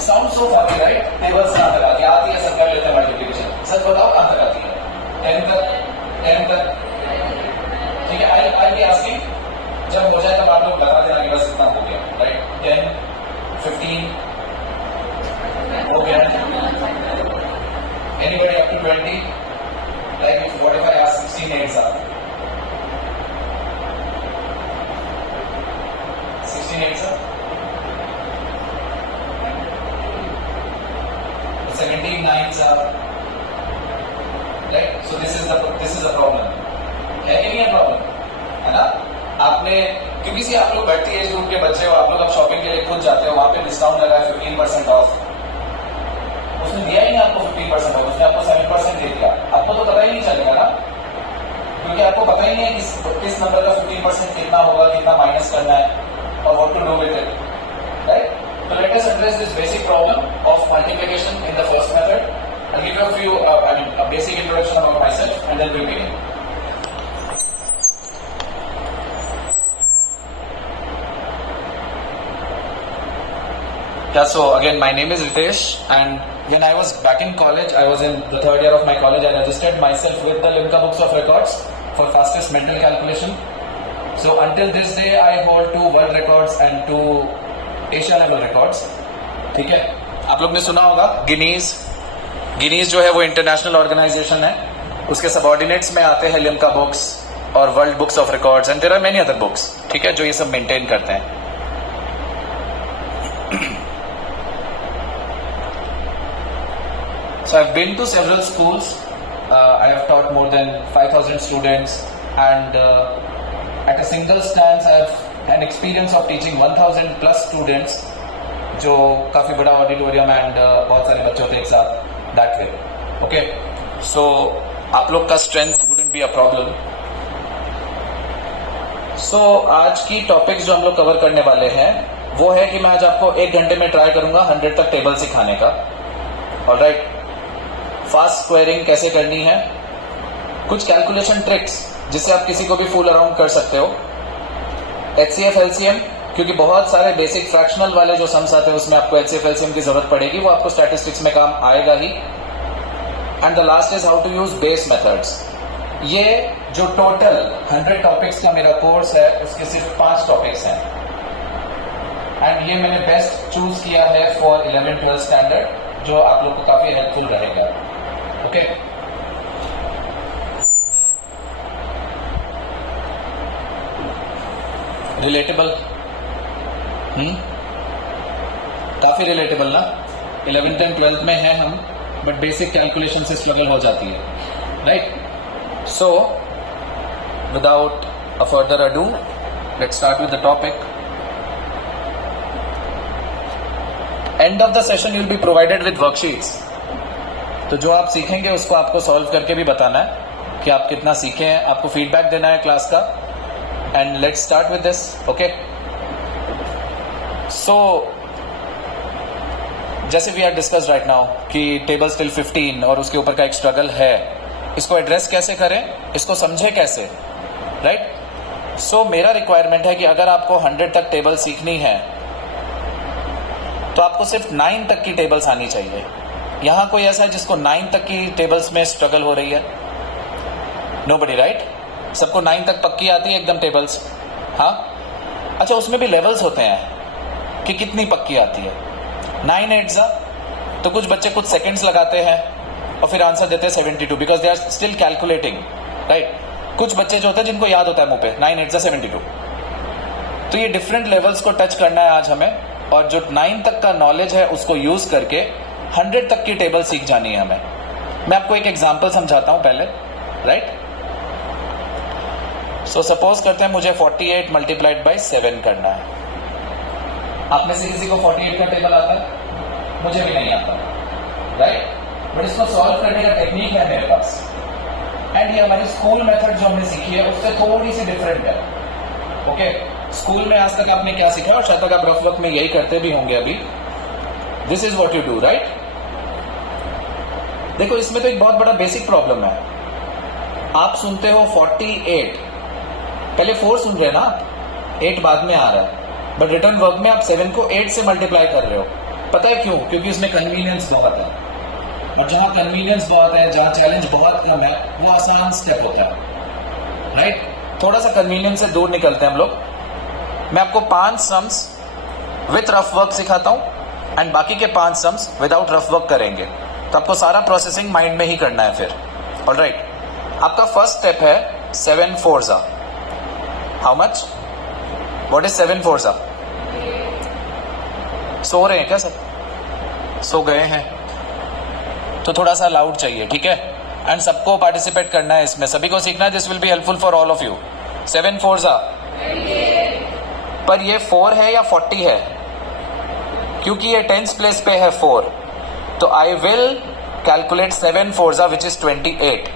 Sound so funny right, tables कहाँ तक आती है, आती है सब कर लेते हैं मल्टीप्लिकेशन, सच बताओ कहाँ तक आती है, 10 तक, ठीक है। आई बी आस्किंग, जब हो जाए तब आप लोग बता देना कि बस इतना हो गया, राइट, 10, 15 हो गया, anybody up to 20, like what if I ask 16 8s up, 16 8s up, 17 9s up, right? So this is a problem, है कि नहीं है प्रॉब्लम, है ना? आपने क्योंकि सी आप लोग बढ़ती एज ग्रुप के बच्चे हो, आप लोग अब शॉपिंग के लिए खुद जाते हो, वहां पे डिस्काउंट लगा है 15% ऑफ, उसने दिया ही नहीं आपको 15% ऑफ, उसने आपको 7% दे दिया, आपको तो पता ही नहीं चलेगा ना, क्योंकि आपको पता ही नहीं है किस नंबर का 15% कितना होगा, कितना माइनस करना है और what to do with it, right? So let us address this basic problem of multiplication in the first method. I'll give you a few, a basic introduction about myself and then we'll begin. Yeah, so again, my name is Ritesh, and when I was back in college, I was in the third year of my college, I registered myself with the Limca Books of Records for fastest mental calculation. So until this day, I hold 2 world records and 2 Asia level records, ठीक है। आप लोग ने सुना होगा Guinness जो है वो इंटरनेशनल ऑर्गेनाइजेशन है, उसके सबऑर्डिनेट्स में आते हैं लिम्का बुक्स और world books of records and there are many other books, ठीक है, जो ये सब मेंटेन करते हैं। So I've been to several schools, I have taught more than 5,000 students and at a single stance I have an experience of teaching 1000 plus students, जो काफी बड़ा ऑडिटोरियम एंड बहुत सारे बच्चे होते हैं एक साथ, दैट वे, ओके। सो आप लोग का strength wouldn't be a problem. So आज की टॉपिक्स जो हम लोग कवर करने वाले हैं वो है कि मैं आज आपको 1 घंटे में ट्राई करूंगा 100 तक टेबल सिखाने का, ऑलराइट। फास्ट स्क्वायरिंग कैसे करनी है, कुछ कैलकुलेशन ट्रिक्स जिससे आप किसी को भी फूल अराउंड कर सकते हो, HCF LCM, क्योंकि बहुत सारे बेसिक फ्रैक्शनल वाले जो सम्स आते हैं उसमें आपको HCF LCM की जरूरत पड़ेगी, वो आपको स्टैटिस्टिक्स में काम आएगा ही। And the last is how to use base methods. ये जो टोटल 100 टॉपिक्स का मेरा कोर्स है उसके सिर्फ 5 टॉपिक्स हैं एंड ये मैंने बेस्ट चूज किया है फॉर 11-12 स्टैंडर्ड, जो आप लोग को काफी हेल्पफुल रहेगा, ओके। रिलेटेबल, काफी रिलेटेबल ना, 11th एंड 12th में है हम, बट बेसिक कैलकुलेशन से स्ट्रगल हो जाती है, right? So without a further ado let's start with the topic. End of the session you will be provided with worksheets, तो जो आप सीखेंगे उसको आपको सॉल्व करके भी बताना है कि आप कितना सीखे हैं, आपको फीडबैक देना है क्लास का। And let's start with this, okay? So, जैसे we are discussed right now कि tables till 15 और उसके ऊपर का एक स्ट्रगल है, इसको एड्रेस कैसे करें, इसको समझे कैसे, राइट? सो मेरा रिक्वायरमेंट है कि अगर आपको 100 तक टेबल सीखनी है तो आपको सिर्फ 9 तक की टेबल्स आनी चाहिए। यहां कोई ऐसा है जिसको 9 तक की टेबल्स में स्ट्रगल हो रही है? Nobody, right? सबको 9 तक पक्की आती है एकदम टेबल्स, हाँ? अच्छा, उसमें भी लेवल्स होते हैं कि कितनी पक्की आती है। 9 8s तो कुछ बच्चे कुछ सेकंड्स लगाते हैं और फिर आंसर देते हैं 72 because they are still calculating, right? कुछ बच्चे जो होते हैं जिनको याद होता है मुंह पे 9 8 72। तो ये डिफरेंट लेवल्स को टच करना है आज हमें, और जो 9 तक का नॉलेज है उसको यूज करके 100 तक की टेबल सीख जानी है हमें। मैं आपको एक एग्जाम्पल समझाता हूं पहले, राइट? सो सपोज करते हैं मुझे 48 मल्टीप्लाइड बाई 7 करना है। आप में से किसी को 48 का टेबल आता है? मुझे भी नहीं आता, राइट? बट इसको सॉल्व करने का टेक्निक है मेरे पास, एंड ये हमारी स्कूल मेथड जो हमने सीखी है उससे थोड़ी सी डिफरेंट है, ओके? स्कूल में आज तक आपने क्या सीखा और शायद तक आप रफ वक्त में यही करते भी होंगे अभी। This is what you do, right? देखो, इसमें तो एक बहुत बड़ा बेसिक प्रॉब्लम है। आप सुनते हो 48, पहले 4 सुन रहे हैं ना, 8 बाद में आ रहा है, बट रिटर्न वर्क में आप 7 को 8 से मल्टीप्लाई कर रहे हो, पता है क्यों? क्योंकि उसमें कन्वीनियंस बहुत है, और जहां कन्वीनियंस बहुत है, जहां चैलेंज बहुत कम है, वो आसान स्टेप होता है, राइट? थोड़ा सा कन्वीनियंस से दूर निकलते हैं हम लोग। मैं आपको 5 सम्स विथ रफ वर्क सिखाता हूं एंड बाकी के 5 सम्स विदाउट रफ वर्क करेंगे, तो आपको सारा प्रोसेसिंग माइंड में ही करना है फिर। ऑलराइट, आपका फर्स्ट स्टेप है 7 4s। How much? What is 7 4s? सो रहे हैं क्या सब? सो गए हैं तो थोड़ा सा लाउड चाहिए, ठीक है? एंड सबको पार्टिसिपेट करना है इसमें, सभी को सीखना है। This will be helpful for all of you. 7 4s। पर ये 4 है या 40 है? क्योंकि ये 10th प्लेस पे है 4, तो I will calculate 7 4s which is 28,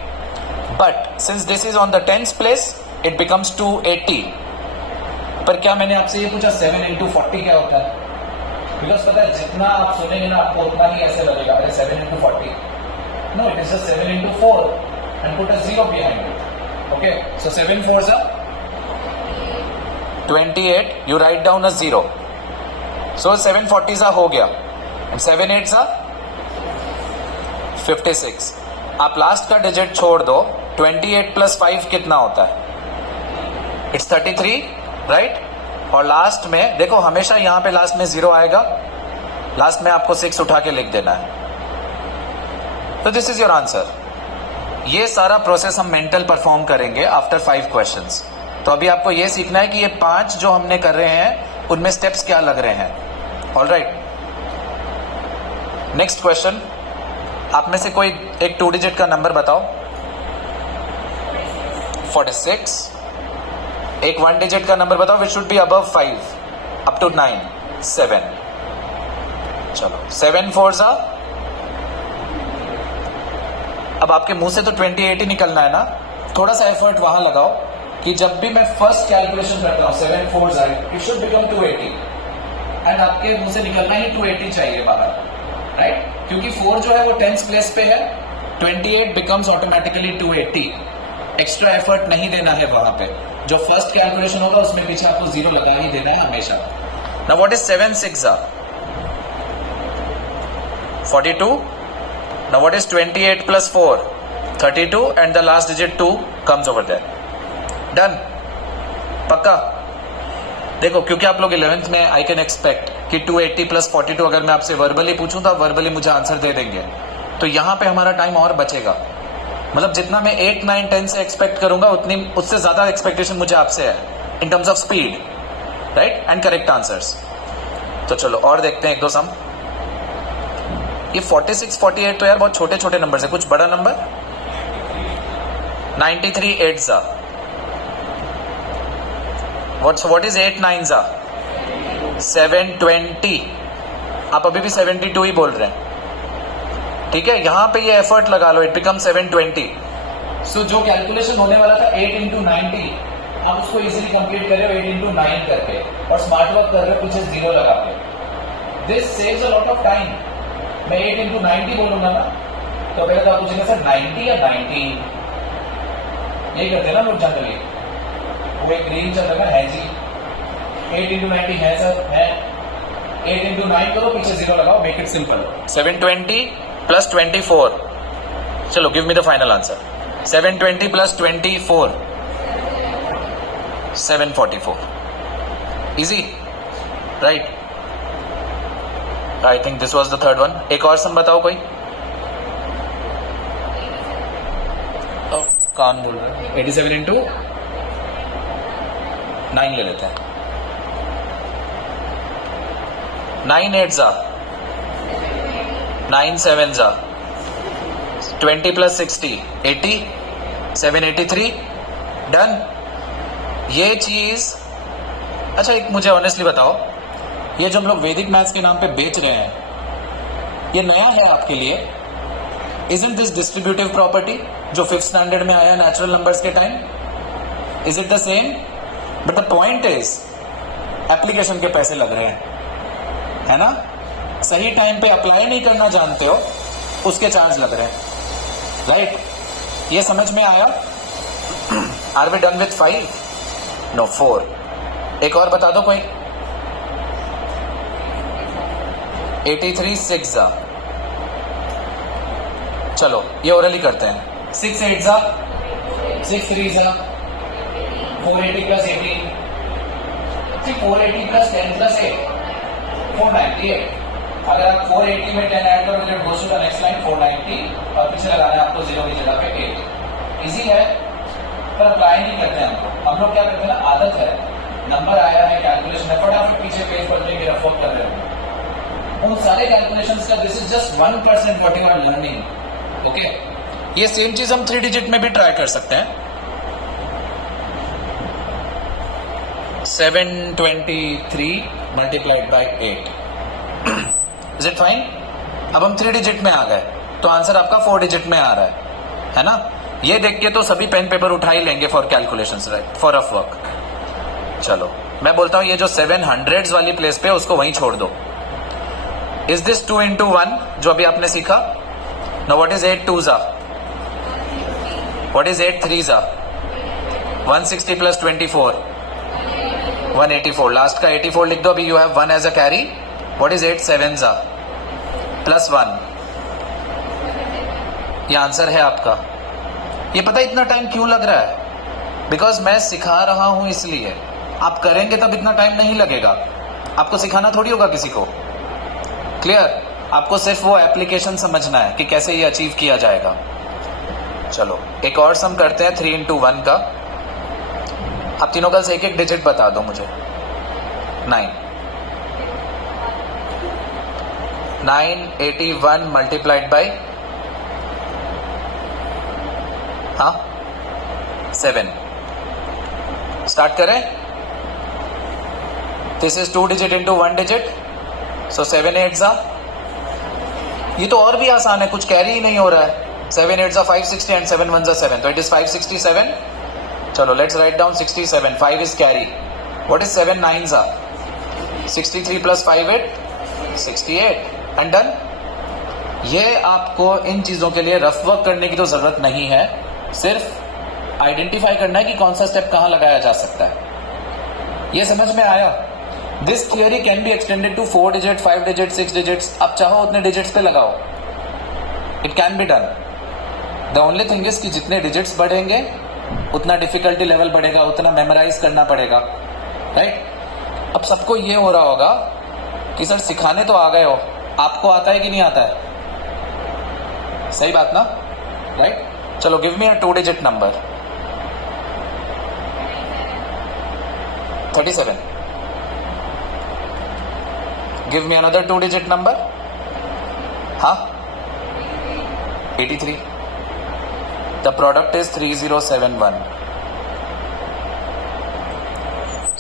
but since this is on the 10th place it becomes 280। पर क्या मैंने आपसे ये पूछा 7 into 40 क्या होता है? बिकॉज पता है जितना आप सुनेंगे ना आपको उतना ही ऐसे लगेगा, अरे 7 into 40, no it is just 7 into 4 and put a 0 behind it. Okay, so 7 4s 28, you write down a 0, so 7 40s हो गया, and 7 8s 56। आप लास्ट का डिजिट छोड़ दो, 28 plus 5 कितना होता है? It's 33, right? और लास्ट में देखो, हमेशा यहां पे लास्ट में 0 आएगा, लास्ट में आपको 6 उठा के लिख देना है। तो दिस इज योर आंसर। ये सारा प्रोसेस हम मेंटल परफॉर्म करेंगे आफ्टर 5 क्वेश्चंस। तो अभी आपको ये सीखना है कि ये 5 जो हमने कर रहे हैं उनमें स्टेप्स क्या लग रहे हैं। Alright, next question. आप में से कोई एक 2 डिजिट का नंबर बताओ। 46। एक 1 डिजिट का नंबर बताओ which should be above 5 up to 9। 7। चलो 7 4s। अब आपके मुंह से तो 28 ही निकलना है ना, थोड़ा सा एफर्ट वहां लगाओ कि जब भी मैं फर्स्ट कैलकुलेशन करता हूं 7 4s it should become 280, and आपके मुंह से निकलना ही 280 चाहिए बाहर, राइट? क्योंकि 4 जो है वो 10th प्लेस पे है, 28 बिकम्स ऑटोमेटिकली 280। एक्स्ट्रा एफर्ट नहीं देना है वहां पे। जो फर्स्ट कैलकुलेशन होगा उसमें पीछे आपको 0 लगा ही देना है हमेशा। Now what is 7 6 42। Now what is 28 plus 4? 32, and the last digit 2 comes over there. Done? पक्का? देखो, क्योंकि आप लोग 11th में आई कैन एक्सपेक्ट कि 280 plus 42 अगर मैं आपसे वर्बली पूछूं तो आप वर्बली मुझे आंसर दे देंगे, तो यहां पे हमारा टाइम और बचेगा। मतलब जितना मैं 8 9 10 से एक्सपेक्ट करूंगा उतनी उससे ज्यादा एक्सपेक्टेशन मुझे आपसे है in terms of speed, right? And correct answers. तो चलो और देखते हैं 1 2 सम। ये 46 48 तो यार बहुत छोटे छोटे नंबर है, कुछ बड़ा number. 93 8s। What is 8 9s? 720। आप अभी भी 72 ही बोल रहे हैं, ठीक है? यहां पे ये एफर्ट लगा लो, इट बिकम 720। सो जो कैलकुलेशन होने वाला था 8 into 90, आप उसको इजीली कंप्लीट कर रहे हो 8 into 9 करके, और स्मार्ट वर्क कर रहे हो पीछे 0 लगा के। This saves a lot of time. मैं 8 into 90 बोलूंगा ना, तो पहले तो आप पूछेंगे सर 90 या 90, यही करते हैं ना लोग जनरली। वो एक ग्रीन चल रहा है जी, 8 into 90 है सर, है। 8 into 9 करो, पीछे 0 लगाओ, मेक इट सिंपल। 720 plus 24। चलो give me the final answer. 720 plus 24 744। Easy, right? I think this was the third one. एक और सम बताओ कोई। कौन बोल रहे हैं? 87 into 9 ले लेते हैं। 9 8s 9 7s 20 plus 60 80 783। डन। ये चीज, अच्छा एक मुझे ऑनेस्टली बताओ, ये जो हम लोग वैदिक मैथ्स के नाम पे बेच रहे हैं, ये नया है आपके लिए? इजंट दिस डिस्ट्रीब्यूटिव प्रॉपर्टी जो 5th स्टैंडर्ड में आया नेचुरल नंबर्स के time? Is it the same? But the point is application के पैसे लग रहे हैं, है ना? सही टाइम पे अप्लाई नहीं करना जानते हो, उसके चार्ज लग रहे हैं, राइट? ये समझ में आया? Are we done with 5? No 4। एक और बता दो कोई। 83 6 जा, चलो ये ओरली करते हैं। 6 8 जा, 6 3 जा, 480 प्लस 18, 480 प्लस 10 प्लस 8 498। अगर आप 480 में 10 ऐड करोगे तो goes to the next line 490 और पीछे लगाना है आपको 0 की जगह पे 8। इजी है पर अप्लाई नहीं करते हैं हम लोग क्या करते हैं ना, आदत है, नंबर आया है, कैलकुलेशन है, फटाफट पीछे पेज बदलेंगे, रफ वर्क कर रहे हो। उन सारे कैलकुलेशंस का this is just 1% what you are learning. Okay, ये सेम चीज हम 3 डिजिट में भी ट्राई कर सकते हैं। 723 multiplied by 8 is it fine? अब हम 3 डिजिट में आ गए तो आंसर आपका 4 डिजिट में आ रहा है ना? ये देख के तो सभी पेन पेपर उठा ही लेंगे for calculations, right, for rough work. चलो मैं बोलता हूं ये जो 700s वाली प्लेस पे उसको वहीं छोड़ दो। इज दिस 2 into 1 जो अभी आपने सीखा? नो, व्हाट इज 8 2 जा, व्हाट इज 8 3 जा, 160 प्लस 24 184, लास्ट का 84 लिख दो। अभी you have 1 as a carry. What is 8 7 जा प्लस 1, ये आंसर है आपका। ये पता है इतना टाइम क्यों लग रहा है? बिकॉज मैं सिखा रहा हूं इसलिए। आप करेंगे तब इतना टाइम नहीं लगेगा। आपको सिखाना थोड़ी होगा किसी को। क्लियर? आपको सिर्फ वो एप्लीकेशन समझना है कि कैसे ये अचीव किया जाएगा। चलो एक और सम करते हैं 3 into 1 का। आप तीनों का एक एक डिजिट बता दो मुझे। 981 मल्टीप्लाइड बाई 7। स्टार्ट करें। This is 2 digit into 1 digit, so 7 8 जा। ये तो और भी आसान है, कुछ कैरी ही नहीं हो रहा है। 7 8 जा 560 एंड 7 1 जा 7, तो इट इज 567। चलो let's write down 67, 5 is carry. What is 7 9 जा, 63 प्लस 5 8 68 एंड डन। ये आपको इन चीजों के लिए रफ वर्क करने की तो जरूरत नहीं है, सिर्फ आइडेंटिफाई करना है कि कौन सा स्टेप कहां लगाया जा सकता है। ये समझ में आया? This theory can be extended to 4 digit 5 digit 6 digits. आप चाहो उतने डिजिट्स पे लगाओ, it can be done. The only thing is कि जितने डिजिट्स बढ़ेंगे उतना डिफिकल्टी लेवल बढ़ेगा, उतना मेमोराइज करना पड़ेगा, राइट? अब सबको ये हो रहा होगा कि सर सिखाने तो आ गए हो, आपको आता है कि नहीं आता है? सही बात ना, राइट? चलो give me a 2 digit number. 37। Give me another 2 digit number. 83। The product is 3071।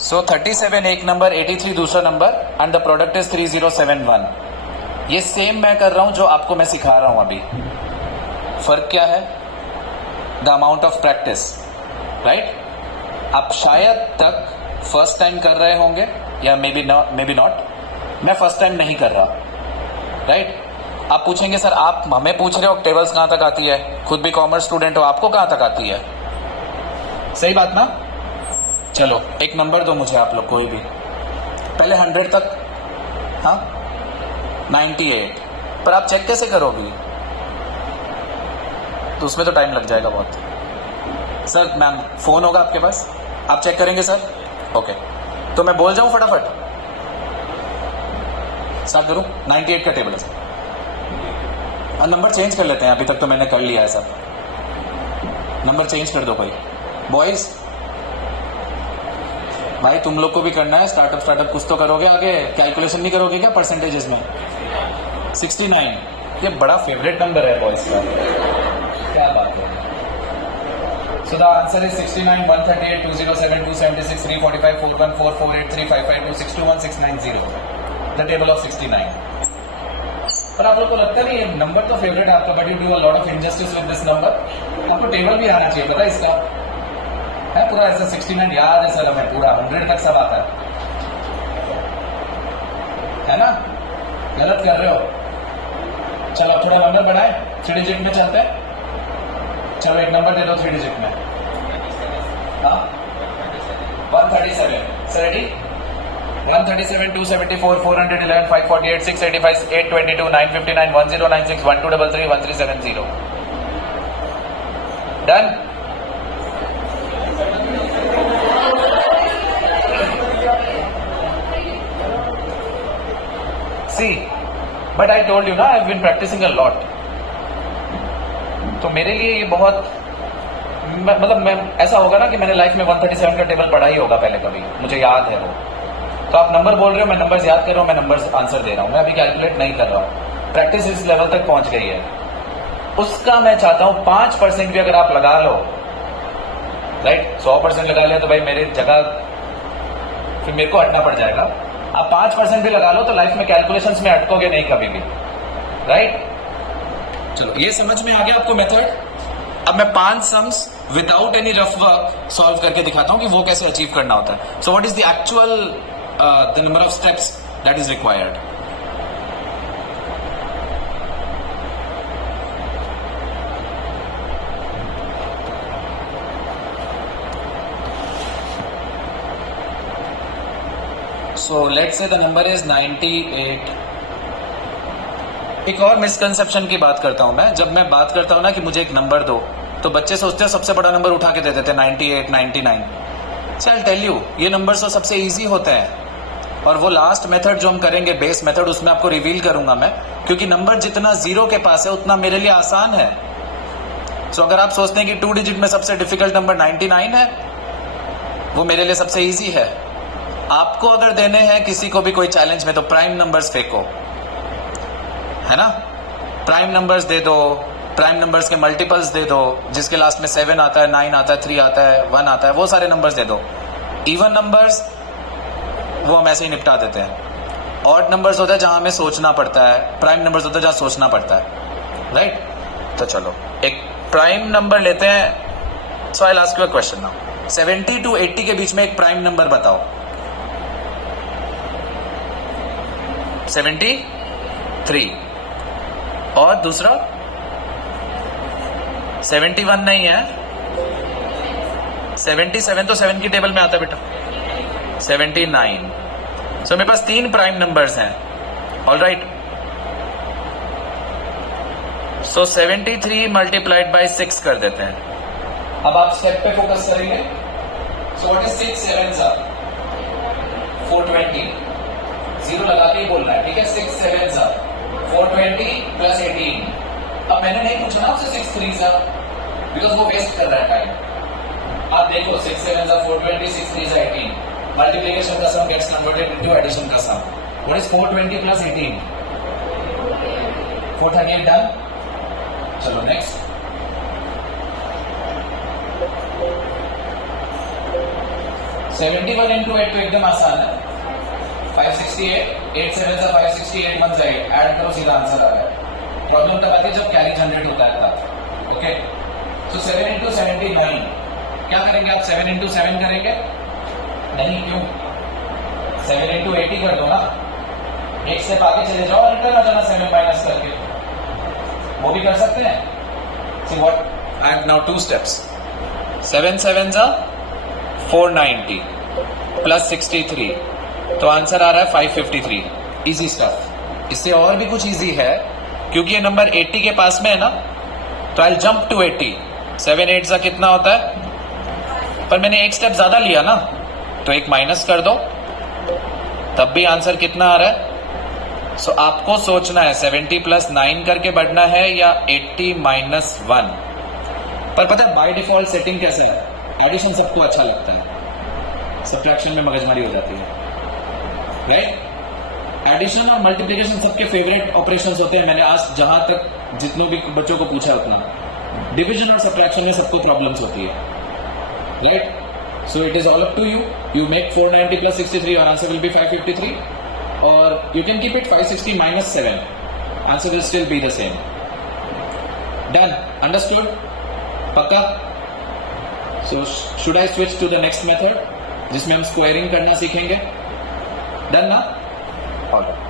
सो 37 एक नंबर, 83 दूसरा number and the product is 3071। ये सेम मैं कर रहा हूं जो आपको मैं सिखा रहा हूं अभी। फर्क क्या है? The amount of practice, right? आप शायद तक फर्स्ट टाइम कर रहे होंगे या मे बी नॉट। मैं फर्स्ट टाइम नहीं कर रहा, राइट? आप पूछेंगे सर आप हमें पूछ रहे हो टेबल्स कहां तक आती है, खुद भी कॉमर्स स्टूडेंट हो, आपको कहां तक आती है? सही बात ना? चलो एक नंबर दो मुझे आप लोग, कोई भी, पहले 100 तक। 98। पर आप चेक कैसे करोगे? तो उसमें तो टाइम लग जाएगा बहुत। सर मैम फोन होगा आपके पास, आप चेक करेंगे सर? ओके, तो मैं बोल जाऊं फटाफट? स्टार्ट करूं? 98 का टेबल है सर। और नंबर चेंज कर लेते हैं, अभी तक तो मैंने कर लिया है सर। नंबर चेंज कर दो कोई। बॉयज भाई तुम लोग को भी करना है, स्टार्टअप कुछ तो करोगे आगे, कैलकुलेशन नहीं करोगे क्या परसेंटेजेस में? 69। ये बड़ा फेवरेट नंबर है बॉयज का, क्या बात है। So the answer is 69 138 207 276 345 414 483 552 621 690, the table of 69। पर आप लोग को लगता नहीं ये नंबर तो फेवरेट है आपका, but you do a lot of injustice with this number. आपको टेबल भी आना चाहिए, पता है इसका है पूरा ऐसा। 69 याद है सर हमें, पूरा 100 तक सब आता है ना? गलत कर रहे हो। चलो थोड़ा नंबर बढ़ाए, 3 डिजिट में चलते हैं। चलो एक नंबर दे दो 3 डिजिट में। 137। Sir ready? 137, 274, 411, 548, 685, 822, 959, 1096, 1233, 1370. Done? See, but I told you ना, I've been practicing a lot. तो मेरे लिए ये बहुत मतलब मैं ऐसा होगा ना कि मैंने लाइफ में 137 का टेबल पढ़ा ही होगा पहले कभी, मुझे याद है वो। तो आप नंबर बोल रहे हो, मैं नंबर्स याद कर रहा हूँ, मैं नंबर्स आंसर दे रहा हूँ, मैं अभी कैलकुलेट नहीं कर रहा हूँ। प्रैक्टिस इस लेवल तक पहुंच गई है, उसका मैं चाहता हूँ 5% भी अगर आप लगा लो, राइट, 100% लगा लिया तो भाई मेरी जगह फिर मेरे को हटना पड़ जाएगा। आप 5% भी लगा लो तो लाइफ में कैलकुलेशंस में अटकोगे नहीं कभी भी, राइट। चलो ये समझ में आ गया आपको मेथड। अब मैं 5 sums without any rough work solve करके दिखाता हूं कि वो कैसे अचीव करना होता है। So what is the actual the number of steps that is required. So let's say the number is 98. एक और मिसकंसेप्शन की बात करता हूं मैं। जब मैं बात करता हूं ना कि मुझे एक नंबर दो, तो बच्चे सोचते हैं सबसे बड़ा नंबर उठा के दे देते हैं 98, 99। चल टेल यू, ये नंबर तो सबसे इजी होते हैं, और वो लास्ट मेथड जो हम करेंगे बेस मेथड, उसमें आपको रिवील करूंगा मैं, क्योंकि नंबर जितना जीरो के पास है उतना मेरे लिए आसान है। सो अगर आप सोचते हैं कि 2 डिजिट में सबसे डिफिकल्ट नंबर 99 है, वो मेरे लिए सबसे इजी है। आपको अगर देने हैं किसी को भी कोई चैलेंज में, तो प्राइम नंबर्स फेंको, है ना। प्राइम नंबर्स दे दो, प्राइम नंबर्स के मल्टीपल्स दे दो, जिसके लास्ट में 7 आता है, 9 आता है, 3 आता है, 1 आता है, वो सारे नंबर्स दे दो। इवन नंबर्स वो हम ऐसे ही निपटा देते हैं। ऑड नंबर्स होता है जहां हमें सोचना पड़ता है, प्राइम नंबर्स होता है जहां सोचना पड़ता है, राइट। तो चलो एक प्राइम नंबर लेते हैं। So I will ask you a question now. 70 to 80 के बीच में एक प्राइम नंबर बताओ। 73 और दूसरा 71 नहीं है, 77 तो 7 की टेबल में आता है बेटा, 79। सो मेरे पास 3 प्राइम नंबर्स हैं, all right. So 73 multiplied by 6 कर देते हैं। अब आप स्टेप पे फोकस करेंगे। सो व्हाट इज 6 7 420, जीरो लगा के ही बोलना है, ठीक है। 6 7 420 प्लस 18। अब मैंने नहीं पूछा ना आपसे 6 3 बिकॉज वो वेस्ट कर रहा है टाइम। आप देखो 6 7 420, 6 3 18। मल्टीप्लिकेशन का sum gets converted into addition का sum. What is 420 plus 18? 438। Done. चलो नेक्स्ट। 71 इंटू 8 तो एकदम आसान है, 568, 8 7 568 बन जाए, ऐड करो सीधा आंसर आ गया। प्रॉब्लम तब आती है जब कैरी जनरेट होता है तब, ओके। सो 7 इंटू 79 क्या करेंगे आप? 7 इंटू 7 करेंगे? नहीं, क्यों? 7 इंटू 80 कर दो ना, एक स्टेप आगे चले जाओ और रिटर्न आ जाना 7 माइनस करके, वो भी कर सकते हैं। See what I have now 2 steps. 7 7 490 plus 63, तो आंसर आ रहा है 553। Easy stuff. इससे और भी कुछ इजी है, क्योंकि ये नंबर 80 के पास में है ना, तो आई जंप टू 80। 7 8 सा कितना होता है? पर मैंने एक स्टेप ज्यादा लिया ना, तो एक माइनस कर दो, तब भी आंसर कितना आ रहा है? सो आपको सोचना है 70 प्लस 9 करके बढ़ना है या 80 माइनस 1। पर पता है बाय डिफॉल्ट सेटिंग कैसा है? एडिशन सबको अच्छा लगता है, सब्ट्रैक्शन में मगजमारी हो जाती है, राइट। एडिशन और मल्टीप्लिकेशन सबके फेवरेट ऑपरेशंस होते हैं। मैंने आज जहां तक जितनों भी बच्चों को पूछा उतना, डिवीजन और सब्ट्रैक्शन में सबको प्रॉब्लम्स होती है, right. So it is all up to you. You make 490 plus 63, और आंसर विल बी 553, और you can keep it 560 minus 7, answer will still be the same. Done. Understood? पक्का? So should I switch to the next method जिसमें हम squaring करना सीखेंगे? Done ना? Alright.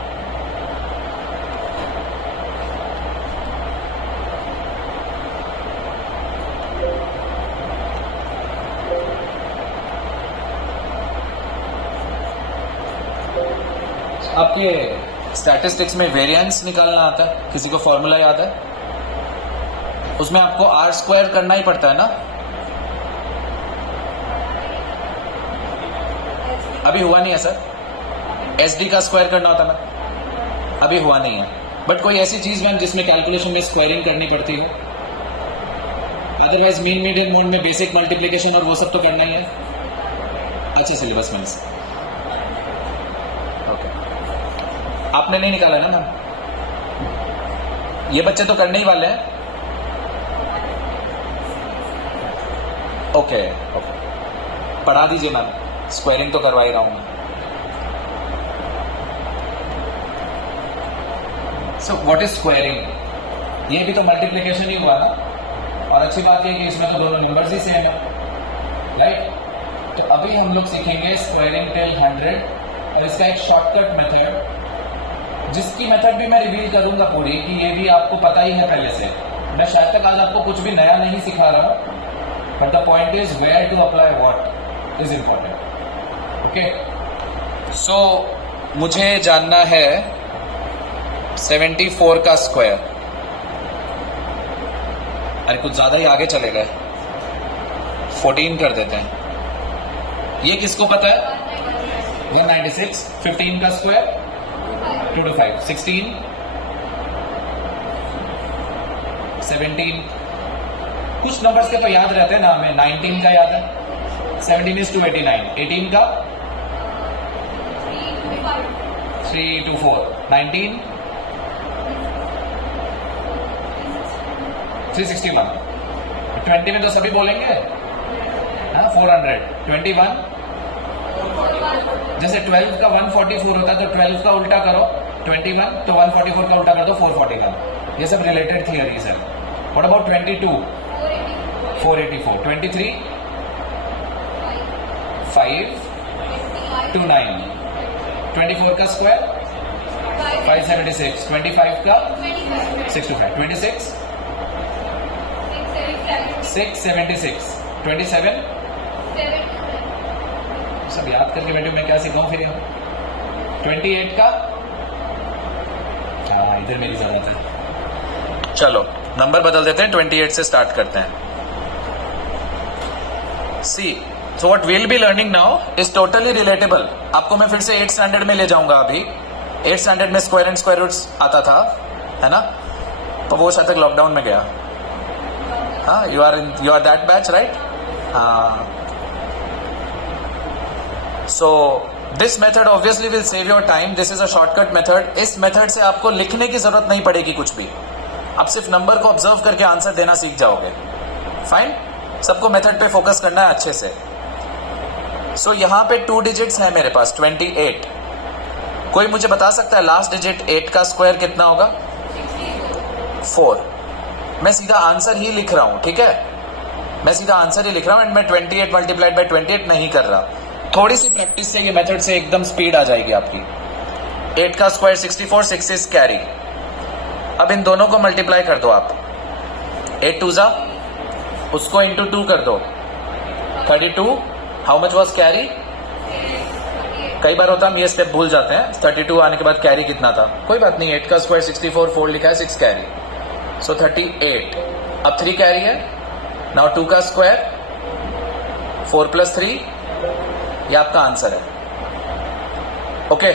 आपके statistics में वेरिएंस निकालना आता है, किसी को फॉर्मूला याद है? उसमें आपको आर स्क्वायर करना ही पड़ता है ना। अभी हुआ नहीं है सर, एस डी का स्क्वायर करना होता ना, अभी हुआ नहीं है। बट कोई ऐसी चीज मैम जिसमें कैलकुलेशन में स्क्वायरिंग करनी पड़ती है, अदरवाइज मीन मीडियन मोड में बेसिक मल्टीप्लिकेशन और वो सब तो करना ही है। अच्छे सिलेबस में से ओके, आपने नहीं निकाला ना मैम, ये बच्चे तो करने ही वाले हैं। ओके ओके, पढ़ा दीजिए मैम, स्क्वायरिंग तो करवा ही रहा हूं मैं। So what is squaring? ये भी तो मल्टीप्लिकेशन ही हुआ ना, और अच्छी बात है कि इसमें तो दोनों नंबर्स ही सेम है, राइट? तो अभी हम लोग सीखेंगे स्क्वायरिंग टिल 100 और इसका एक शॉर्टकट मेथड, जिसकी मेथड भी मैं रिवील करूंगा पूरी, कि ये भी आपको पता ही है पहले से। मैं शायद तक आज आपको कुछ भी नया नहीं सिखा रहा हूं, but the point is where to apply what is important. Okay, so मुझे जानना है 74 का स्क्वायर। अरे कुछ ज्यादा ही आगे चले गए, 14 कर देते हैं। ये किसको पता है? 196। 15 का स्क्वायर 225। 16, 17, कुछ नंबर्स के तो याद रहते हैं ना हमें। 19 का याद है, 17 is 289। 18 का 324। 19 361। 20 में तो सभी बोलेंगे, हाँ 400। 21, जैसे 12 का 144 होता है तो 12 का उल्टा करो 21, तो 144 का उल्टा कर दो 441। ये सब रिलेटेड थियरीज है। What about 22? 484। 23, 5 to 9। 24 का स्क्वायर 576। 25 का 625। 26, 676। 27, सब याद करके बैठे, मैं क्या सिखाऊं फिर यहाँ। 28 का, हाँ इधर मेरी जरूरत है। चलो नंबर बदल देते हैं, 28 से स्टार्ट करते हैं। See, so what will be learning now is totally relatable. आपको मैं फिर से 8th स्टैंडर्ड में ले जाऊंगा। अभी 8th स्टैंडर्ड में स्क्वायर एंड स्क्वायर रूट्स आता था, है ना? तो वो शायद तक लॉकडाउन में गया। हाँ, you are that batch, right? हाँ। So this method obviously will save your time. This is a shortcut method. इस मेथड से आपको लिखने की जरूरत नहीं पड़ेगी कुछ भी, आप सिर्फ नंबर को ऑब्जर्व करके आंसर देना सीख जाओगे। फाइन, सबको मेथड पे फोकस करना है अच्छे से। सो यहां पे 2 डिजिट्स है मेरे पास, 28। कोई मुझे बता सकता है लास्ट डिजिट 8 का स्क्वायर कितना होगा? 4। मैं सीधा आंसर ही लिख रहा हूं, ठीक है? मैं सीधा आंसर ही लिख रहा हूं एंड मैं 28 मल्टीप्लाइड बाय 28 नहीं कर रहा। थोड़ी सी प्रैक्टिस से ये मेथड से एकदम स्पीड आ जाएगी आपकी। 8 का स्क्वायर 64, 6 इज कैरी। अब इन दोनों को मल्टीप्लाई कर दो आप। 8 2 जा, उसको इंटू 2 कर दो, 32। How much was carry? कई बार होता हम ये स्टेप भूल जाते हैं, 32 आने के बाद कैरी कितना था। कोई बात नहीं, 8 का स्क्वायर 64, 4 लिखा है, 6 कैरी, सो 38। अब 3 कैरी है। नाउ 2 का स्क्वायर 4 + 3, ये आपका आंसर है। ओके,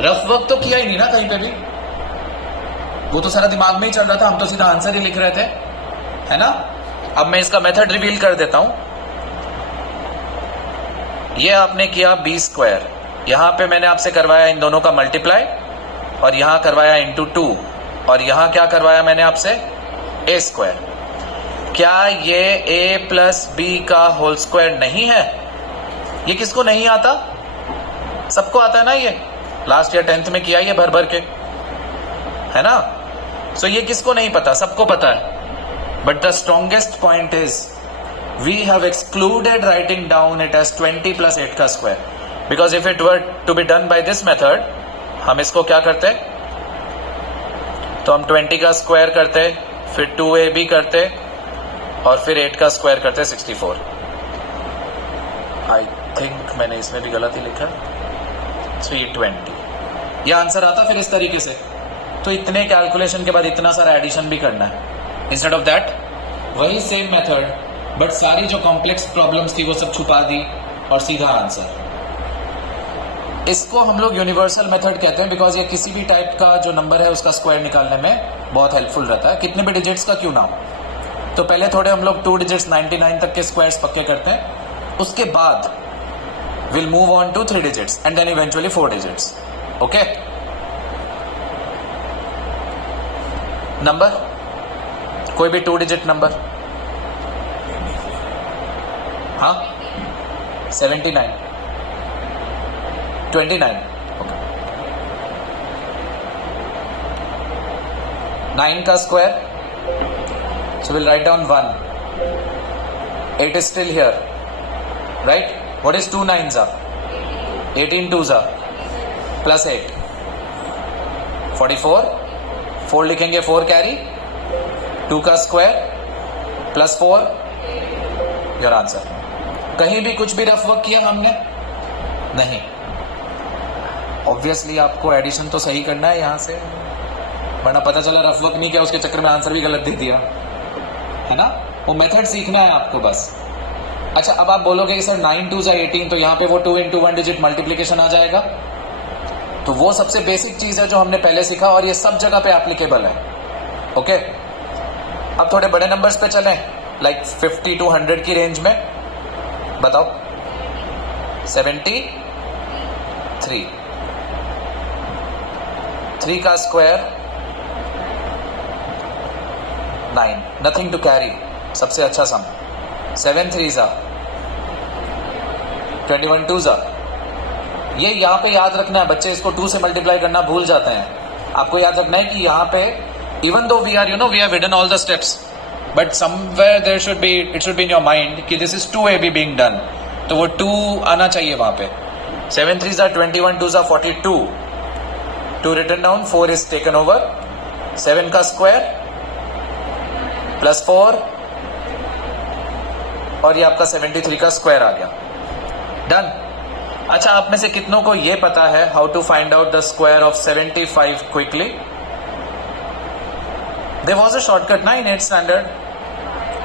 रफ वर्क तो किया ही नहीं ना कहीं पे भी, वो तो सारा दिमाग में ही चल रहा था, हम तो सीधा आंसर ही लिख रहे थे, है ना? अब मैं इसका मेथड रिवील कर देता हूं। ये आपने किया b स्क्वायर, यहां पे मैंने आपसे करवाया इन दोनों का मल्टीप्लाई, और यहां करवाया इंटू 2, और यहां क्या करवाया मैंने आपसे? a square. क्या ये a + b का होल स्क्वायर नहीं है? ये किसको नहीं आता? सबको आता है ना, ये लास्ट ईयर 10th में किया ये भर भर के, है ना? सो ये किसको नहीं पता? सबको पता है। But the strongest point is we have excluded writing down it as 20 + 8 का square, because if it were to be done by this method, हम इसको क्या करते? तो हम 20 का स्क्वायर करते, फिर 2ab करते, और फिर 8 का स्क्वायर करते 64। आई थिंक मैंने इसमें भी गलत ही लिखा, 320। ये आंसर आता फिर इस तरीके से, तो इतने कैलकुलेशन के बाद इतना सारा एडिशन भी करना है। इंस्टेड ऑफ दैट वही सेम मेथड, बट सारी जो कॉम्प्लेक्स प्रॉब्लम्स थी वो सब छुपा दी और सीधा आंसर। इसको हम लोग यूनिवर्सल मेथड कहते हैं, बिकॉज ये किसी भी टाइप का जो नंबर है उसका स्क्वायर निकालने में बहुत हेल्पफुल रहता है, कितने भी डिजिट्स का क्यों ना हो। तो पहले थोड़े हम लोग 2 डिजिट्स 99 तक के स्क्वायर्स पक्के करते हैं, उसके बाद will move on to 3 digits and then eventually 4 digits. Okay, number कोई भी 2 डिजिट नंबर। हाँ, 79, 29, ओके। 9 का square, so we'll write down 1. 8 is still here, right? What is 2 9s are? 18 2s are plus 8, 44. 4 लिखेंगे, 4 कैरी, 2 का square plus 4, your answer. कहीं भी कुछ भी रफ वर्क किया हमने नहीं। ऑब्वियसली आपको एडिशन तो सही करना है यहां से, वरना पता चला रफ वर्क नहीं किया, उसके चक्कर में आंसर भी गलत दे दिया, है ना। वो मेथड सीखना है आपको बस। अच्छा, अब आप बोलोगे कि सर 9 2s 18, तो यहाँ पे वो 2 into 1 डिजिट मल्टीप्लीकेशन आ जाएगा। तो वो सबसे बेसिक चीज है जो हमने पहले सीखा और ये सब जगह पे एप्लीकेबल है। ओके, अब थोड़े बड़े नंबर्स पे चलें, लाइक 50 to 100 की रेंज में। बताओ, 73, 3 का स्क्वायर 9, नथिंग टू कैरी, सबसे अच्छा सम। 7 3s 21 2s। ये यहां पे याद रखना है, बच्चे इसको 2 से मल्टीप्लाई करना भूल जाते हैं। आपको याद रखना है कि यहां पे even though we are we have hidden all the steps, but somewhere there should be, it should be in your mind कि this is 2ab being done, तो वो 2 आना चाहिए वहां पे। 7 3s 21 2s 42, 2 written down, 4 is taken over, 7 का square plus 4 और ये आपका 73 का स्क्वायर आ गया। डन। अच्छा, आप में से कितनों को ये पता है how to find out the square of 75 quickly? There was a shortcut ना इन 8th स्टैंडर्ड।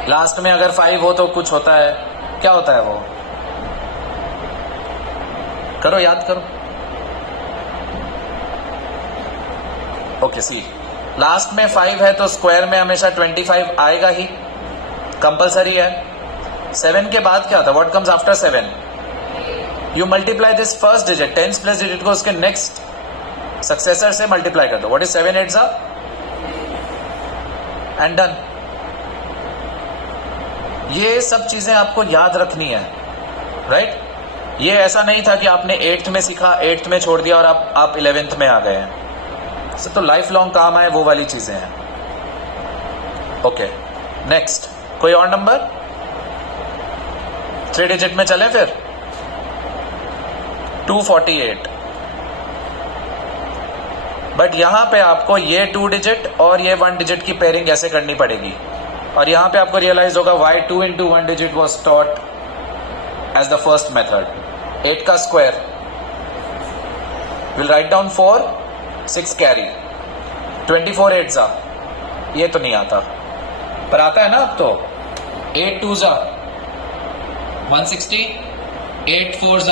लास्ट में अगर 5 हो तो कुछ होता है, क्या होता है वो? करो, याद करो। ओके, सी, लास्ट में 5 है तो स्क्वायर में हमेशा 25 आएगा ही, कंपलसरी है। 7 के बाद क्या था? What comes after 7? You multiply this first digit, 10th plus digit को उसके नेक्स्ट सक्सेसर से मल्टीप्लाई कर दो। What is 7 8s and done. ये सब चीजें आपको याद रखनी है, राइट? ये ऐसा नहीं था कि आपने 8th में सीखा, 8th में छोड़ दिया और आप 11th में आ गए हैं। तो लाइफ लॉन्ग काम आए वो वाली चीजें हैं। ओके, नेक्स्ट कोई और नंबर 3 डिजिट में चले फिर। 248, बट यहां पे आपको ये 2 डिजिट और ये 1 डिजिट की पेयरिंग ऐसे करनी पड़ेगी, और यहां पे आपको रियलाइज होगा why 2 into 1 digit was taught as the first method. 8 का square, will write down 4, 6 carry, 24 8s। ये तो नहीं आता, पर आता है ना अब तो। 8 2s 160, 8 4s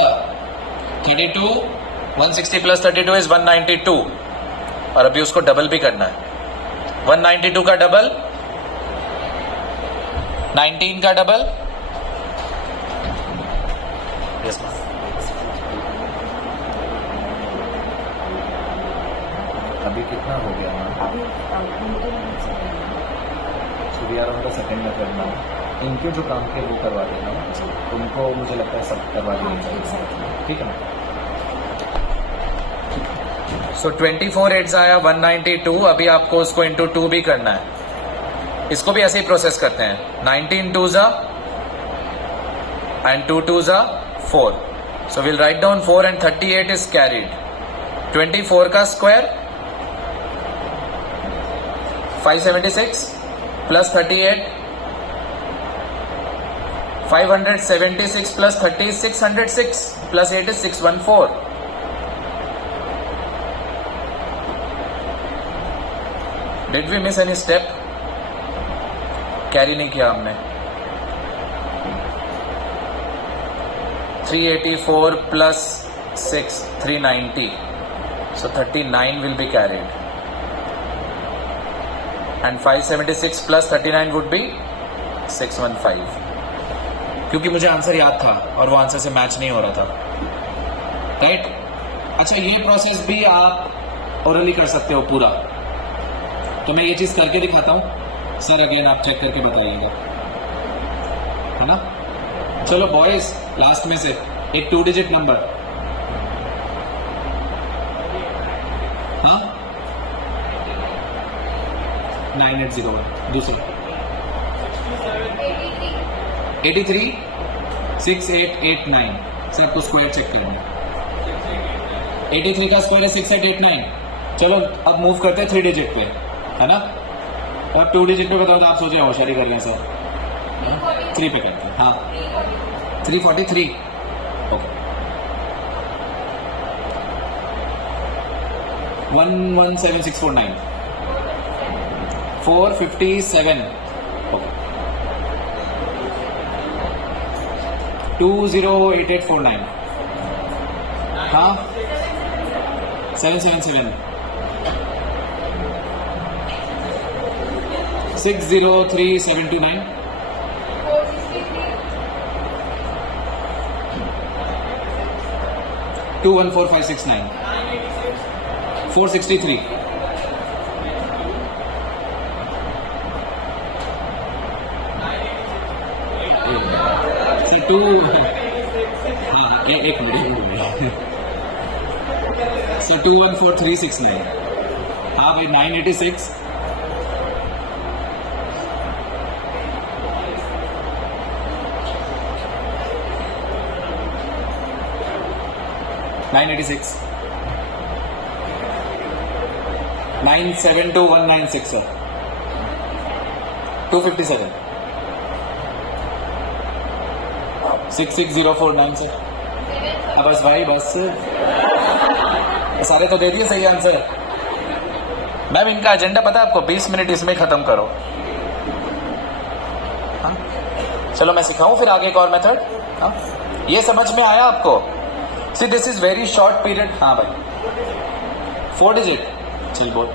32, 160 प्लस 32 इज 192, और अभी उसको डबल भी करना है। 192 का डबल, 19 का डबल। Yes ma'am. अभी कितना हो गया ma'am? So we are on the second method now. इनके जो काम के वो करवा देना, उनको मुझे लगता है सब करवा देना चाहिए, ठीक है ना? सो 24 8s आया, 192। अभी आपको उसको इंटू 2 भी करना है। इसको भी ऐसे ही प्रोसेस करते हैं। 19 2s and 2 2s 4। So will write down 4 and 38 is carried. 24 का square 576 plus 38, 576 plus 30 606 plus 8 is 614। Did we miss any step? Carry नहीं किया हमने। 384 plus 6, 390. So 39 will be carried. And 576 plus 39 would be 615. क्योंकि मुझे answer याद था और वो आंसर से मैच नहीं हो रहा था, राइट? अच्छा, ये प्रोसेस भी आप ओरली कर सकते हो पूरा, तो मैं ये चीज करके दिखाता हूं सर, अगेन आप चेक करके बताइएगा, है ना? चलो बॉयज, लास्ट में से एक 2 डिजिट नंबर, हाँ 9801, दूसरा 83 6889, सर को स्क्वायर चेक करना। 83 का स्क्वायर है 6889। चलो अब मूव करते हैं 3 डिजिट पे, है ना? अब 2 डिजिट पे बताओ तो आप सोचिए होशियारी कर रहे हैं सर। 3 पे करते हैं, हाँ 343, ओके 117649, 457, ओके 208849, हाँ 777, 603729, 214569, 463, टू, हाँ एक मिनट, सो 214369, हाँ भाई 986, $986, 972196 सर, 257, 66049 सर। अब बस भाई बस, सारे तो दे दिए सही आंसर। मैम इनका एजेंडा पता है आपको, 20 मिनट इसमें खत्म करो। हाँ? चलो मैं सिखाऊं फिर आगे एक और मेथड। हाँ? ये समझ में आया आपको? See this is very short period. हाँ भाई 4 डिजिट, चल बोल।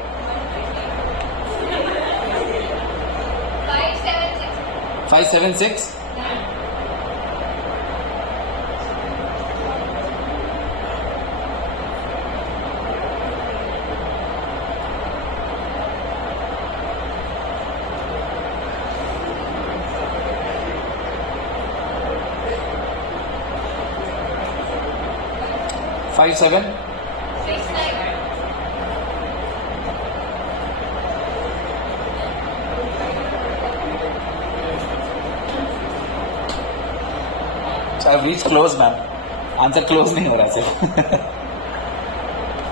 576, five seven, I reach close ma'am, answer close नहीं हो रहा सिर्फ।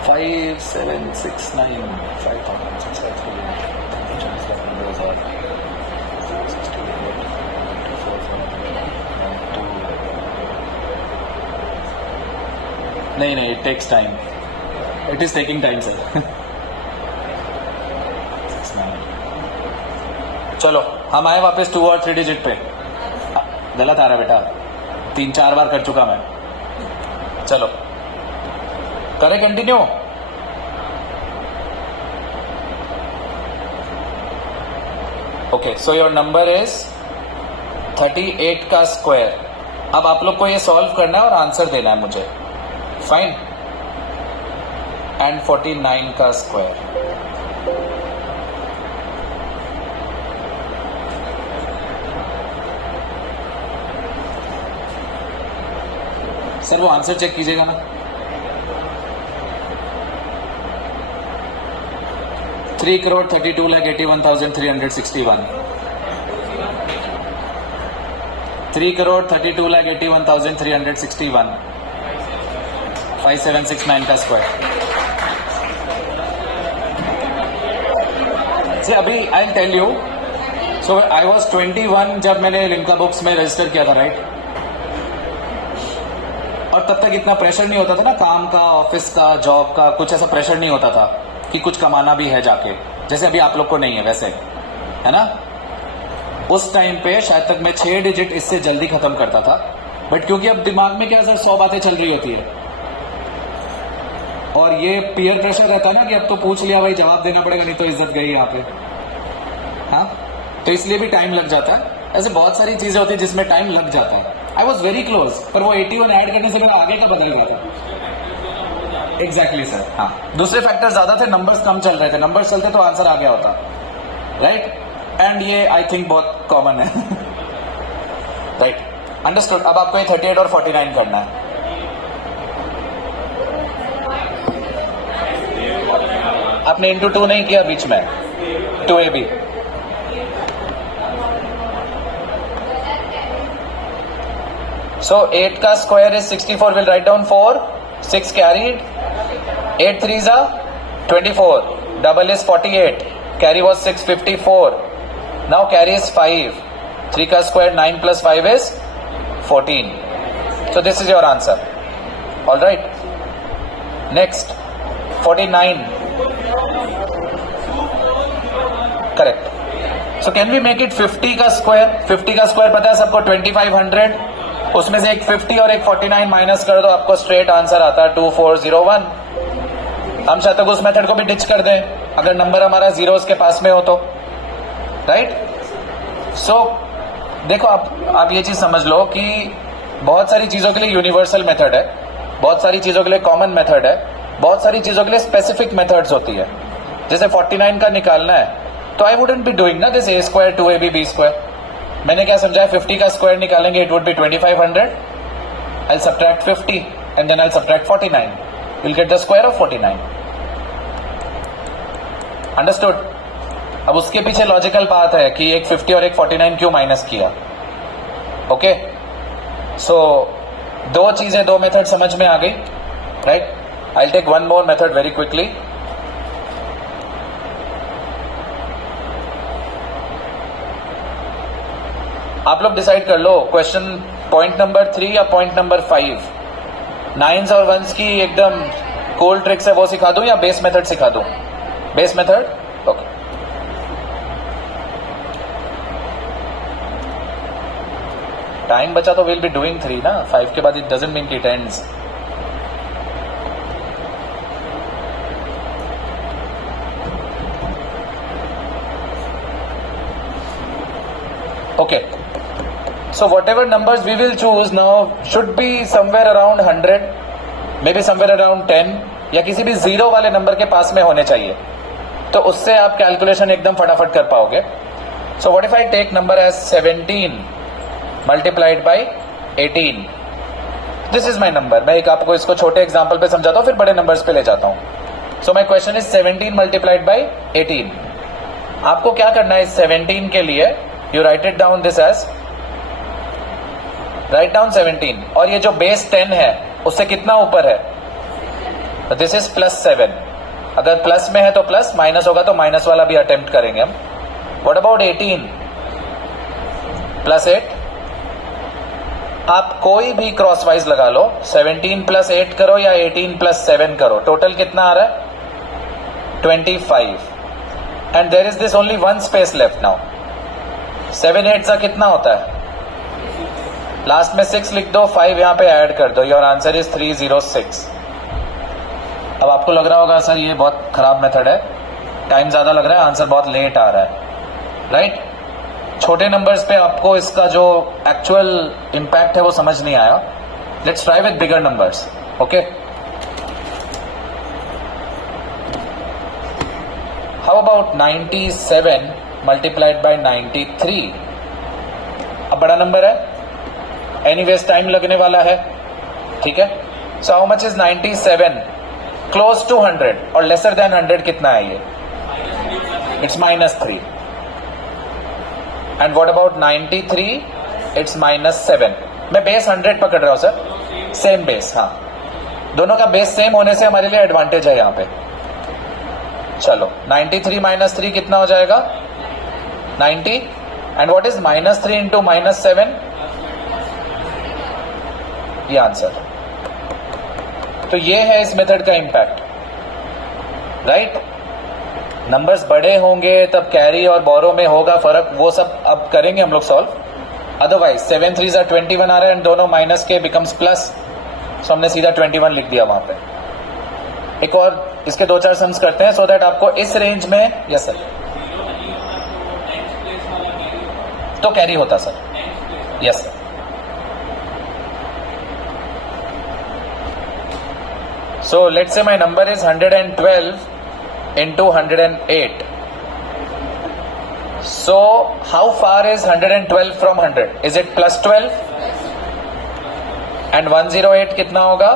5769, 5653, नहीं नहीं, it takes time, it is taking time sir. चलो हम आए वापस 2 और 3 डिजिट पे। गलत आ रहा है बेटा, 3-4 बार कर चुका मैं। चलो करें continue. Okay, so your number is 38 का स्क्वायर। अब आप लोग को ये सॉल्व करना है और आंसर देना है मुझे, फाइन। एंड 49 का स्क्वायर। सर वो आंसर चेक कीजिएगा ना। थ्री करोड़ 32,81,361, 3,32,81,361, 5769 का स्क्वायर। सर अभी I tell you, so I was 21 जब मैंने लिम्का बुक्स में रजिस्टर किया था, राइट? और तब तक इतना प्रेशर नहीं होता था ना, काम का, ऑफिस का, जॉब का, कुछ ऐसा प्रेशर नहीं होता था कि कुछ कमाना भी है जाके। जैसे अभी आप लोग को नहीं है वैसे, है ना। उस टाइम पे शायद तक मैं 6 डिजिट इससे जल्दी खत्म करता था, बट क्योंकि अब दिमाग में क्या सर 100 बातें चल रही होती है और ये पीयर प्रेशर रहता है ना कि अब तो पूछ लिया भाई जवाब देना पड़ेगा, नहीं तो इज्जत गई यहाँ पे, हाँ, तो इसलिए भी टाइम लग जाता है। ऐसे बहुत सारी चीजें होती है जिसमें टाइम लग जाता है। आई वॉज वेरी क्लोज, पर वो 81 ऐड करने से मेरा आगे का बदल गया था। एग्जैक्टली सर, हाँ, दूसरे फैक्टर ज्यादा थे, नंबर्स कम चल रहे थे, नंबर्स चलते तो आंसर आ गया होता, राइट। एंड ये आई थिंक बहुत कॉमन है, राइट, अंडरस्टूड। अब आपको ये 38 और 49 करना है। आपने इंटू 2 नहीं किया बीच में, 2ab। So 8 का square is 64. We'll write down 4. 6 carried. 8 threes are 24. Double is 48. Carry was 654. Now carry is 5. 3 का square 9 plus 5 is 14. So this is your answer. All right. Next 49. Correct. So can we make it 50 का square? 50 का square पता है सबको 2500. उसमें से एक 50 और एक 49 माइनस कर दो, आपको स्ट्रेट आंसर आता है 2401। हम चाहते उस मेथड को भी डिच कर दें अगर नंबर हमारा जीरोस के पास में हो तो, राइट। सो देखो आप ये चीज समझ लो कि बहुत सारी चीजों के लिए यूनिवर्सल मेथड है, बहुत सारी चीजों के लिए कॉमन मेथड है, बहुत सारी चीजों के लिए स्पेसिफिक मेथड्स होती है। जैसे 49 का निकालना है तो आई वुडंट बी डूइंग ना दिस a² 2ab b²। मैंने क्या समझाया, 50 का स्क्वायर निकालेंगे, it would be 2500। I subtract 50 and then I subtract 49, will get the square of 49। Understood. अब उसके पीछे लॉजिकल बात है कि एक 50 और एक 49 क्यों माइनस किया। ओके, सो दो चीजें, दो मेथड समझ में आ गई, right. I take one more method very quickly. आप लोग डिसाइड कर लो क्वेश्चन पॉइंट नंबर 3 या पॉइंट नंबर 5। 9s और 1s की एकदम कोल्ड ट्रिक्स है, वो सिखा दूं या बेस मेथड सिखा दूं? Base method, okay. टाइम बचा तो विल बी डूइंग 3 ना, 5 के बाद it doesn't mean it ends. Okay, so whatever numbers we will choose now should be somewhere around 100, maybe somewhere around 10, या किसी भी जीरो वाले नंबर के पास में होने चाहिए, तो उससे आप कैलकुलेशन एकदम फटाफट कर पाओगे। So what if I take number as 17 multiplied by 18? This is my number। मैं एक आपको इसको छोटे एग्जाम्पल पे समझाता हूँ, फिर बड़े नंबर्स पे ले जाता हूँ। So my question is 17 multiplied by 18। आपको क्या करना है इस 17 के लिए, you write it down this as, write down 17, और ये जो बेस 10 है उससे कितना ऊपर है, तो दिस इज +7। अगर प्लस में है तो प्लस, माइनस होगा तो माइनस वाला भी अटेम्प्ट करेंगे हम। What about 18 +8? आप कोई भी क्रॉस वाइज लगा लो, 17 + 8 करो या 18 + 7 करो, टोटल कितना आ रहा है 25। And there is this only one space left now. 7 8 का कितना होता है, लास्ट में 6 लिख दो, 5 यहां पे ऐड कर दो, योर आंसर इज 306। अब आपको लग रहा होगा सर ये बहुत खराब मेथड है, टाइम ज्यादा लग रहा है, आंसर बहुत लेट आ रहा है, राइट। छोटे नंबर्स पे आपको इसका जो एक्चुअल इंपैक्ट है वो समझ नहीं आया। Let's try with bigger numbers, okay. How about 97 multiplied by 93? अब बड़ा नंबर है, एनीवेज टाइम लगने वाला है, ठीक है। So how much is 97 close to 100 और लेसर देन 100 कितना है ये, it's -3। And what about 93? It's -7। मैं बेस 100 पकड़ रहा हूं सर, सेम बेस, हाँ, दोनों का बेस सेम होने से हमारे लिए एडवांटेज है यहां पे। चलो 93 - 3 कितना हो जाएगा, 90। And what is -3 into -7? ये आंसर। तो ये है इस मेथड का इंपैक्ट, राइट। नंबर्स बड़े होंगे तब कैरी और बोरो में होगा फर्क, वो सब अब करेंगे हम लोग सॉल्व. अदरवाइज 7 3s are 21 आ रहा है एंड दोनों माइनस के बिकम्स प्लस, सो हमने सीधा 21 लिख दिया वहां पे. एक और इसके 2-4 सम्स करते हैं सो दैट आपको इस रेंज में. यस सर, तो कैरी होता sir. Yes sir. So let's say my number is 112 into 108. So how far is 112 from 100? Is it plus 12? And 108 कितना होगा?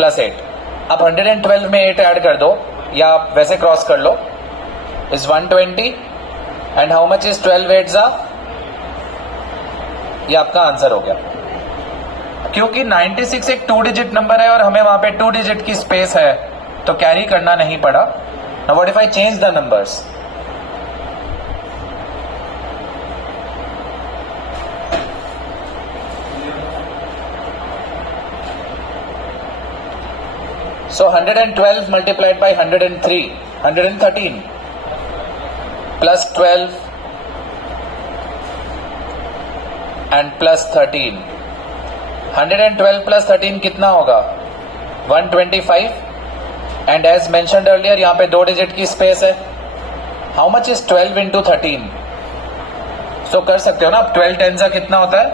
Plus 8. अब 112 में 8 ऐड कर दो या आप वैसे क्रॉस कर लो. Is 120 and how much is 12 8s? ये आपका आंसर हो गया. क्योंकि 96 एक 2 डिजिट नंबर है और हमें वहां पे 2 डिजिट की स्पेस है तो कैरी करना नहीं पड़ा. Now what if I change the numbers? So 112 multiplied by 103, 113 plus 12 and plus 13. 112 plus 13 कितना होगा? 125. And as mentioned earlier, यहाँ पे 2 डिजिट की स्पेस है. How much is 12 into 13? So कर सकते हो ना आप. 12 10s कितना होता है?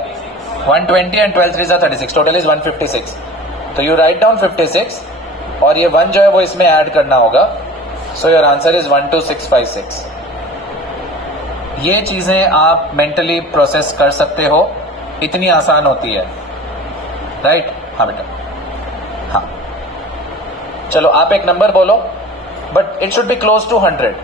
120 and 12 3s 36. Total is 156. तो you write down 56 और ये 1 जो है वो इसमें ऐड करना होगा. So your answer is 12656. ये चीजें आप मेंटली प्रोसेस कर सकते हो, इतनी आसान होती है. राइट? हाँ बेटा. हाँ चलो आप एक नंबर बोलो but it should be close to 100.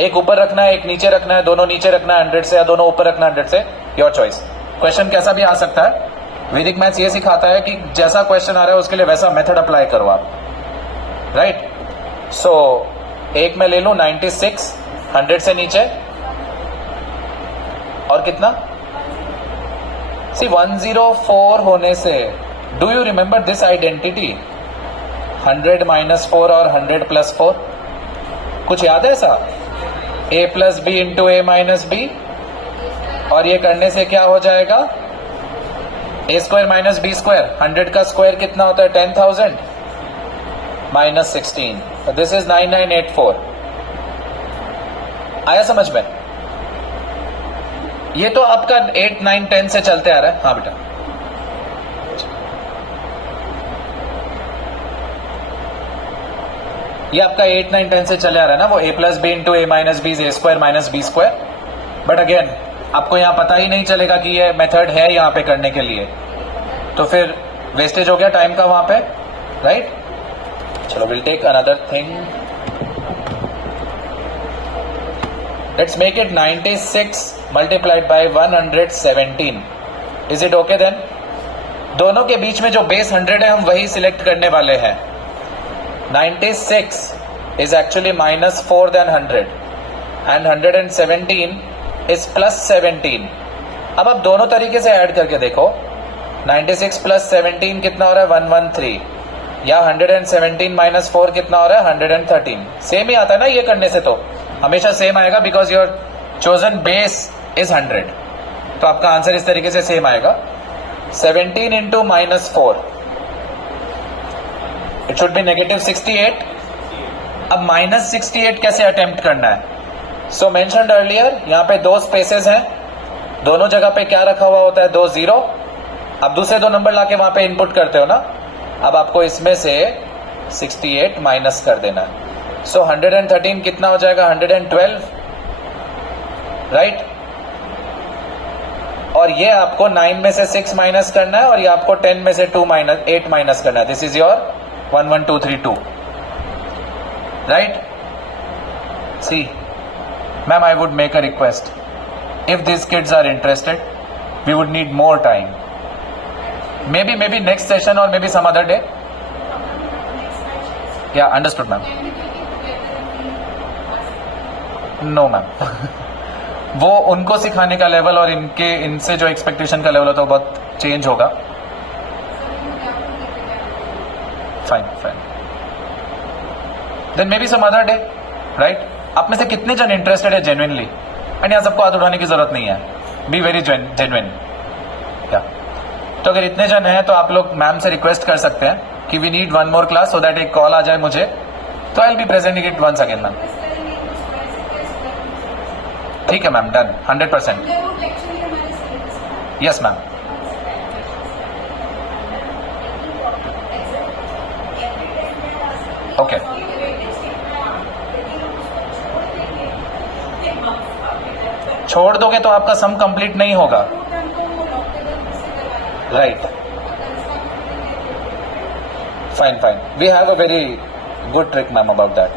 एक ऊपर रखना है, एक नीचे रखना है, दोनों नीचे रखना है 100 से या दोनों ऊपर रखना है 100 से. Your choice. क्वेश्चन कैसा भी आ सकता है. वैदिक मैथ्स ये सिखाता है कि जैसा क्वेश्चन आ रहा है उसके लिए वैसा मेथड अप्लाई करो आप. राइट? सो एक में ले लूं 96 100 से नीचे और कितना? सी 104 होने से do you remember this identity? 100 - 4 और 100 + 4. कुछ याद है ऐसा? a + b into a - b. और ये करने से क्या हो जाएगा? a² - b². 100 का स्क्वायर कितना होता है? 10,000 - 16. This is 9984. आया समझ में? ये तो आपका 8 9 10 से चलते आ रहा है. हाँ बेटा. ये आपका 8 9 10 से चले आ रहा है ना, वो a + b into a - b is a² - b². But again आपको यहाँ पता ही नहीं चलेगा कि ये मेथड है यहाँ पे करने के लिए, तो फिर वेस्टेज हो गया टाइम का वहां पे. राइट? चलो will take another thing. Let's make it 96 multiplied by 117. Is it okay then? दोनों के बीच में जो बेस 100 है हम वही सिलेक्ट करने वाले हैं. 96 is actually -4 than 100 and 117 is +17. अब आप दोनों तरीके से ऐड करके देखो. 96 + 17 कितना हो रहा है? 113. या 117 - 4 कितना हो रहा है? 113. सेम ही आता है ना ये करने से, तो हमेशा सेम आएगा because your chosen base is 100. तो आपका आंसर इस तरीके से सेम आएगा. 17 इंटू -4 इट शुड बी -68. अब -68 कैसे अटेम्प्ट करना है? सो मेंशन्ड अर्लियर, यहाँ पे 2 स्पेसेस हैं, दोनों जगह पे क्या रखा हुआ होता है? 2 0. अब दूसरे 2 नंबर लाके वहां पे इनपुट करते हो ना. अब आपको इसमें से 68 माइनस कर देना है. सो 113 कितना हो जाएगा? 112. राइट? और ये आपको 9 में से 6 माइनस करना है और ये आपको 10 में से 8 माइनस करना है. This is your 1 1 2 3 2. Right? See ma'am, I would make a request. If this kids are interested, we would need more time. maybe next session or maybe some other day. Yeah, understood ma'am. No ma'am. वो उनको सिखाने का level और इनसे जो expectation का level होता है वो बहुत चेंज होगा. Fine. Then maybe some other day. Right? आप में से कितने जन इंटरेस्टेड है जेन्युइनली? एंड यहाँ सबको हाथ उठाने की जरूरत नहीं है, बी वेरी जेन्युइन। क्या तो अगर इतने जन हैं तो आप लोग मैम से रिक्वेस्ट कर सकते हैं कि we need one more class, so that एक कॉल आ जाए मुझे, तो I will be presenting it once again ma'am. ठीक है ma'am, done, 100%। Yes ma'am. Okay, छोड़ दोगे तो आपका सम कंप्लीट नहीं होगा, right? Fine fine, we have a very good trick ma'am about that.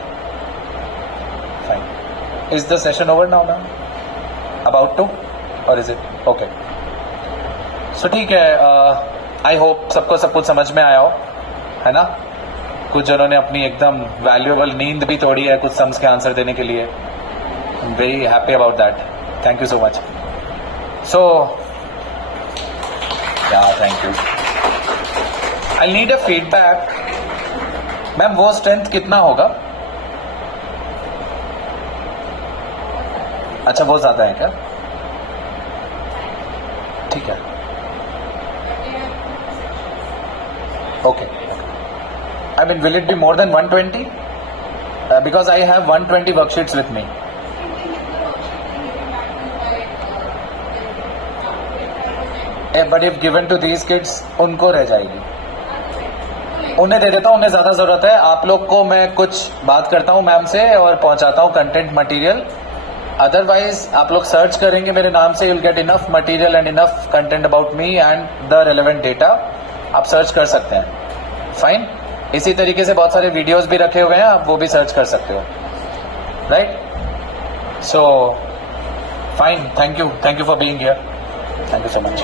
Fine, is the session over now ma'am? About to, और is it okay? So ठीक है, I hope सबको सब कुछ समझ में आया हो, है ना? कुछ जनों ने अपनी एकदम वैल्यूएबल नींद भी तोड़ी है कुछ सम्स के आंसर देने के लिए। I am very happy about that, thank you so much. So yeah thank you. I need a feedback ma'am, वो स्ट्रेंथ कितना होगा? अच्छा, वो ज्यादा है क्या? ठीक है, okay. I mean, will it be more than 120? Because I have 120 worksheets with me. But if given to these kids, उनको रह जाएगी। उन्हें दे देता हूँ, उन्हें ज्यादा जरूरत है। आप लोग को मैं कुछ बात करता हूँ मैम से और पहुंचाता हूँ कंटेंट मटेरियल। अदरवाइज आप लोग सर्च करेंगे मेरे नाम से, you'll get enough material and enough content about me and the relevant data. आप सर्च कर सकते हैं, फाइन। इसी तरीके से बहुत सारे वीडियोस भी रखे हुए हैं, आप वो भी सर्च कर सकते हो, right? So fine, thank you for being here, thank you so much.